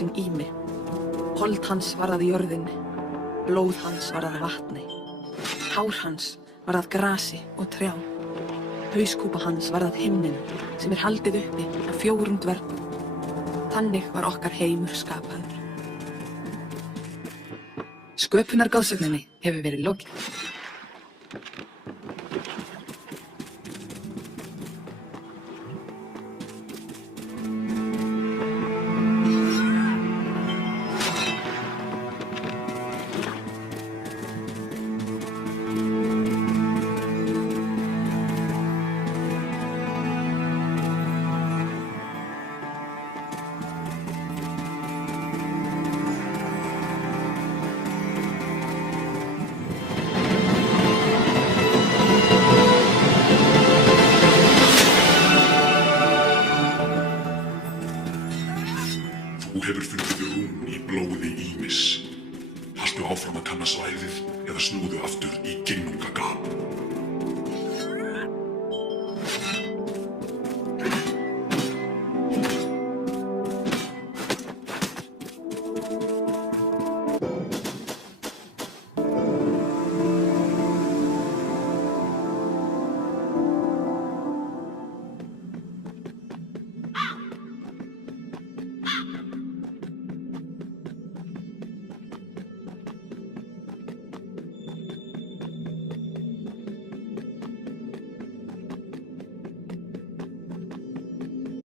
sinn Ými. Hold hans var að jörðinni, blóð hans var að vatni. Hár hans var að grasi og trjám. Hauskúpa hans var að himninum sem haldið uppi af 4 dvergum. Þannig var okkar heimur skapaður. Sköpunargoðsögninni hefur verið lokið. Þú hefur fundið rún í blóði Ýmis. Haltu áfram að kanna svæðið eða snúðu aftur í Ginnungagap.